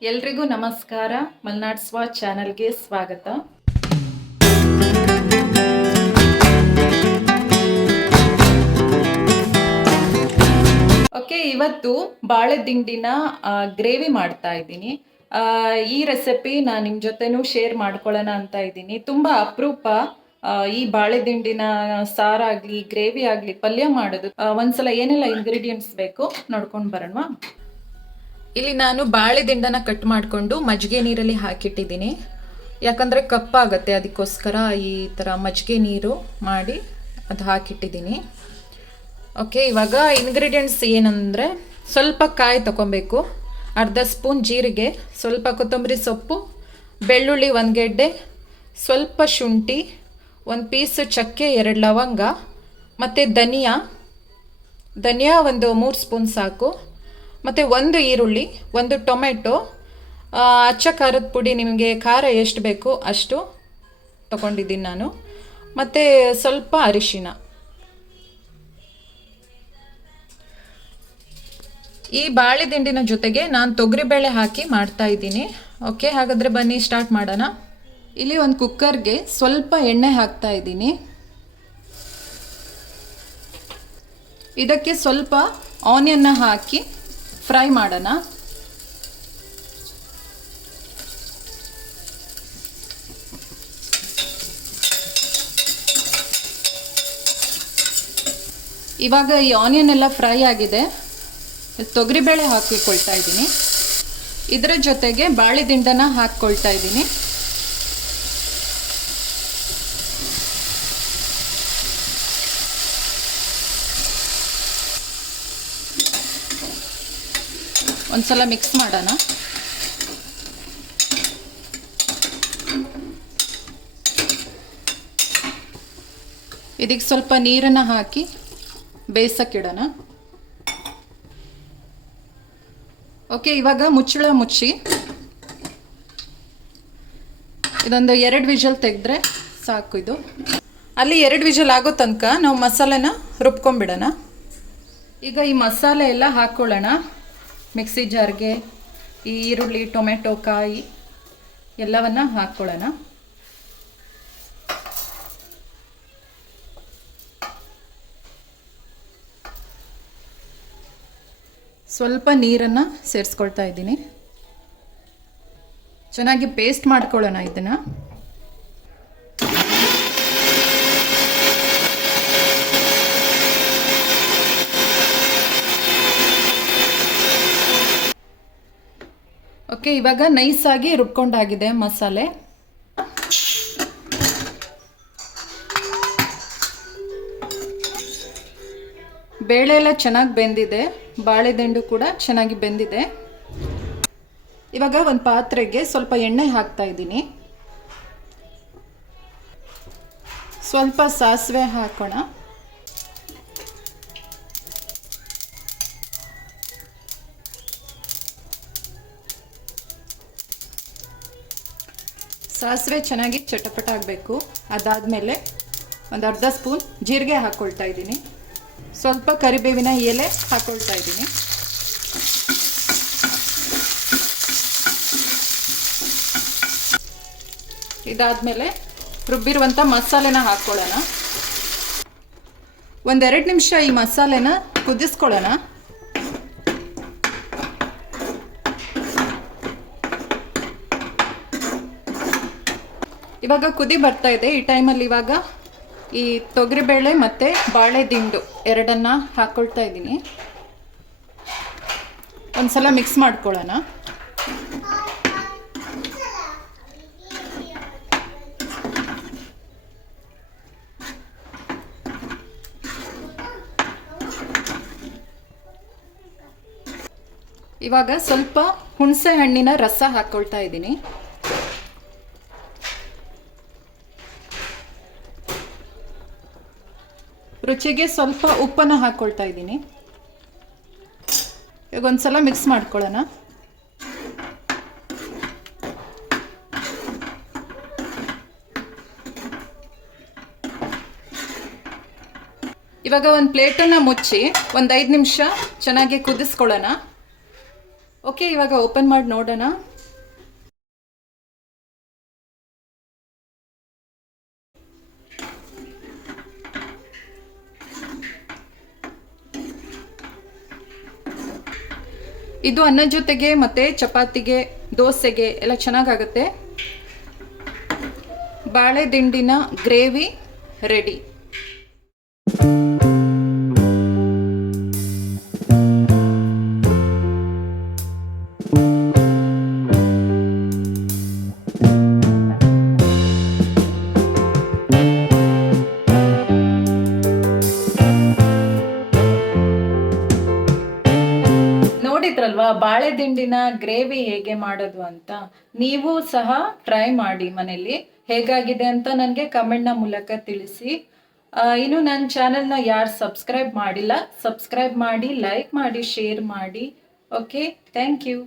ಎಲ್ರಿಗೂ ನಮಸ್ಕಾರ. ಮಲ್ನಾಡ್ ಸ್ವಾದ್ ಚಾನಲ್ಗೆ ಸ್ವಾಗತ. ಓಕೆ, ಇವತ್ತು ಬಾಳೆ ದಿಂಡಿನ ಗ್ರೇವಿ ಮಾಡ್ತಾ ಇದ್ದೀನಿ. ಈ ರೆಸಿಪಿ ನಾನು ನಿಮ್ಮ ಜೊತೆನೂ ಶೇರ್ ಮಾಡ್ಕೊಳ್ಳೋಣ ಅಂತ ಇದ್ದೀನಿ. ತುಂಬ ಅಪರೂಪ ಈ ಬಾಳೆ ದಿಂಡಿನ ಸಾರಾಗಲಿ ಗ್ರೇವಿ ಆಗಲಿ ಪಲ್ಯ ಮಾಡೋದು. ಒಂದ್ಸಲ ಏನೆಲ್ಲ ಇಂಗ್ರೀಡಿಯೆಂಟ್ಸ್ ಬೇಕು ನೋಡ್ಕೊಂಡು ಬರೋಣ. ಇಲ್ಲಿ ನಾನು ಬಾಳೆ ದಿಂಡನ ಕಟ್ ಮಾಡಿಕೊಂಡು ಮಜ್ಜಿಗೆ ನೀರಲ್ಲಿ ಹಾಕಿಟ್ಟಿದ್ದೀನಿ. ಯಾಕಂದರೆ ಕಪ್ಪಾಗತ್ತೆ, ಅದಕ್ಕೋಸ್ಕರ ಈ ಥರ ಮಜ್ಜಿಗೆ ನೀರು ಮಾಡಿ ಅದು ಹಾಕಿಟ್ಟಿದ್ದೀನಿ. ಓಕೆ, ಇವಾಗ ಇಂಗ್ರೀಡಿಯೆಂಟ್ಸ್ ಏನಂದರೆ ಸ್ವಲ್ಪ ಕಾಯಿ ತೊಗೊಬೇಕು, ಅರ್ಧ ಸ್ಪೂನ್ ಜೀರಿಗೆ, ಸ್ವಲ್ಪ ಕೊತ್ತಂಬರಿ ಸೊಪ್ಪು, ಬೆಳ್ಳುಳ್ಳಿ 1 ಗೆಡ್ಡೆ, ಸ್ವಲ್ಪ ಶುಂಠಿ, 1 ಪೀಸ್ ಚಕ್ಕೆ, 2 ಲವಂಗ, ಮತ್ತು ಧನಿಯಾ ಒಂದು 3 ಸ್ಪೂನ್ ಸಾಕು, ಮತ್ತು 1 ಈರುಳ್ಳಿ, 1 ಟೊಮೆಟೊ, ಅಚ್ಚ ಖಾರದ ಪುಡಿ ನಿಮಗೆ ಖಾರ ಎಷ್ಟು ಬೇಕು ಅಷ್ಟು ತೊಗೊಂಡಿದ್ದೀನಿ ನಾನು, ಮತ್ತು ಸ್ವಲ್ಪ ಅರಿಶಿನ. ಈ ಬಾಳೆ ದಿಂಡಿನ ಜೊತೆಗೆ ನಾನು ತೊಗರಿಬೇಳೆ ಹಾಕಿ ಮಾಡ್ತಾ ಇದ್ದೀನಿ. ಓಕೆ, ಹಾಗಾದರೆ ಬನ್ನಿ ಸ್ಟಾರ್ಟ್ ಮಾಡೋಣ. ಇಲ್ಲಿ ಒಂದು ಕುಕ್ಕರ್ಗೆ ಸ್ವಲ್ಪ ಎಣ್ಣೆ ಹಾಕ್ತಾ ಇದ್ದೀನಿ. ಇದಕ್ಕೆ ಸ್ವಲ್ಪ ಆನಿಯನ್ನ ಹಾಕಿ ಫ್ರೈ ಮಾಡೋಣ. ಇವಾಗ ಈ ಆನಿಯನ್ ಎಲ್ಲ ಫ್ರೈ ಆಗಿದೆ. ತೊಗರಿಬೇಳೆ ಹಾಕಿಕೊಳ್ತಾ ಇದ್ದೀನಿ. ಇದರ ಜೊತೆಗೆ ಬಾಳೆ ದಿಂಡನ ಹಾಕ್ಕೊಳ್ತಾ ಇದ್ದೀನಿ. ಒಂದ್ಸಲ ಮಿಕ್ಸ್ ಮಾಡೋಣ. ಇದಕ್ಕೆ ಸ್ವಲ್ಪ ನೀರನ್ನು ಹಾಕಿ ಬೇಯಿಸಕ್ಕಿಡೋಣ. ಓಕೆ, ಇವಾಗ ಮುಚ್ಚಳ ಮುಚ್ಚಿ ಇದೊಂದು 2 ವಿಷಲ್ ತೆಗೆದ್ರೆ ಸಾಕು. ಇದು ಅಲ್ಲಿ 2 ವಿಷಲ್ ಆಗೋ ತನಕ ನಾವು ಮಸಾಲೆನ ರುಬ್ಕೊಂಡ್ಬಿಡೋಣ. ಈಗ ಈ ಮಸಾಲೆ ಎಲ್ಲ ಹಾಕ್ಕೊಳ್ಳೋಣ ಮಿಕ್ಸಿ ಜಾರ್ಗೆ. ಈ ಈರುಳ್ಳಿ, ಟೊಮೆಟೊ, ಕಾಯಿ ಎಲ್ಲವನ್ನ ಹಾಕ್ಕೊಳ್ಳೋಣ. ಸ್ವಲ್ಪ ನೀರನ್ನು ಸೇರಿಸ್ಕೊಳ್ತಾ ಇದ್ದೀನಿ. ಚೆನ್ನಾಗಿ ಪೇಸ್ಟ್ ಮಾಡ್ಕೊಳ್ಳೋಣ ಇದನ್ನು. ಓಕೆ, ಇವಾಗ ನೈಸಾಗಿ ರುಬ್ಕೊಂಡಾಗಿದೆ ಮಸಾಲೆ. ಬೇಳೆ ಎಲ್ಲ ಚೆನ್ನಾಗಿ ಬೆಂದಿದೆ, ಬಾಳೆದಿಂಡು ಕೂಡ ಚೆನ್ನಾಗಿ ಬೆಂದಿದೆ. ಇವಾಗ ಒಂದು ಪಾತ್ರೆಗೆ ಸ್ವಲ್ಪ ಎಣ್ಣೆ ಹಾಕ್ತಾ ಇದ್ದೀನಿ. ಸ್ವಲ್ಪ ಸಾಸಿವೆ ಹಾಕೋಣ. ಸಾಸಿವೆ ಚೆನ್ನಾಗಿ ಚಟಪಟ ಆಗಬೇಕು. ಅದಾದಮೇಲೆ ಒಂದು ಅರ್ಧ ಸ್ಪೂನ್ ಜೀರಿಗೆ ಹಾಕ್ಕೊಳ್ತಾ ಇದ್ದೀನಿ. ಸ್ವಲ್ಪ ಕರಿಬೇವಿನ ಎಲೆ ಹಾಕ್ಕೊಳ್ತಾ ಇದ್ದೀನಿ. ಇದಾದಮೇಲೆ ರುಬ್ಬಿರುವಂಥ ಮಸಾಲೆನ ಹಾಕ್ಕೊಳ್ಳೋಣ. 1-2 ನಿಮಿಷ ಈ ಮಸಾಲೆನ ಕುದಿಸ್ಕೊಳ್ಳೋಣ. ಇವಾಗ ಕುದಿ ಬರ್ತಾ ಇದೆ. ಈ ಟೈಮಲ್ಲಿ ಇವಾಗ ಈ ತೊಗರಿಬೇಳೆ ಮತ್ತು ಬಾಳೆ ದಿಂಡು ಎರಡನ್ನ ಹಾಕ್ಕೊಳ್ತಾ ಇದ್ದೀನಿ. ಒಂದ್ಸಲ ಮಿಕ್ಸ್ ಮಾಡ್ಕೊಳ್ಳೋಣ. ಇವಾಗ ಸ್ವಲ್ಪ ಹುಣಸೆ ಹಣ್ಣಿನ ರಸ ಹಾಕ್ಕೊಳ್ತಾ ಇದ್ದೀನಿ. ರುಚಿಗೆ ಸ್ವಲ್ಪ ಉಪ್ಪನ್ನು ಹಾಕ್ಕೊಳ್ತಾ ಇದ್ದೀನಿ. ಈಗ ಒಂದ್ಸಲ ಮಿಕ್ಸ್ ಮಾಡ್ಕೊಳ್ಳೋಣ. ಇವಾಗ ಒಂದು ಪ್ಲೇಟನ್ನು ಮುಚ್ಚಿ 1-5 ನಿಮಿಷ ಚೆನ್ನಾಗಿ ಕುದಿಸ್ಕೊಳ್ಳೋಣ. ಓಕೆ, ಇವಾಗ ಓಪನ್ ಮಾಡಿ ನೋಡೋಣ. ಇದು ಅನ್ನದ ಜೊತೆಗೆ ಮತ್ತು ಚಪಾತಿಗೆ, ದೋಸೆಗೆ ಎಲ್ಲ ಚೆನ್ನಾಗಾಗುತ್ತೆ. ಬಾಳೆ ದಿಂಡಿನ ಗ್ರೇವಿ ರೆಡಿ. ನೋಡಿದ್ರಲ್ವಾ ಬಾಳೆ ದಿಂಡಿನ ಗ್ರೇವಿ ಹೇಗೆ ಮಾಡೋದು ಅಂತ. ನೀವು ಸಹ ಟ್ರೈ ಮಾಡಿ ಮನೇಲಿ. ಹೇಗಾಗಿದೆ ಅಂತ ನನಗೆ ಕಮೆಂಟ್ನ ಮೂಲಕ ತಿಳಿಸಿ. ಇನ್ನು ನನ್ನ ಚಾನೆಲ್ನ ಯಾರು ಸಬ್ಸ್ಕ್ರೈಬ್ ಮಾಡಿಲ್ಲ, ಸಬ್ಸ್ಕ್ರೈಬ್ ಮಾಡಿ, ಲೈಕ್ ಮಾಡಿ, ಶೇರ್ ಮಾಡಿ. Okay, thank you.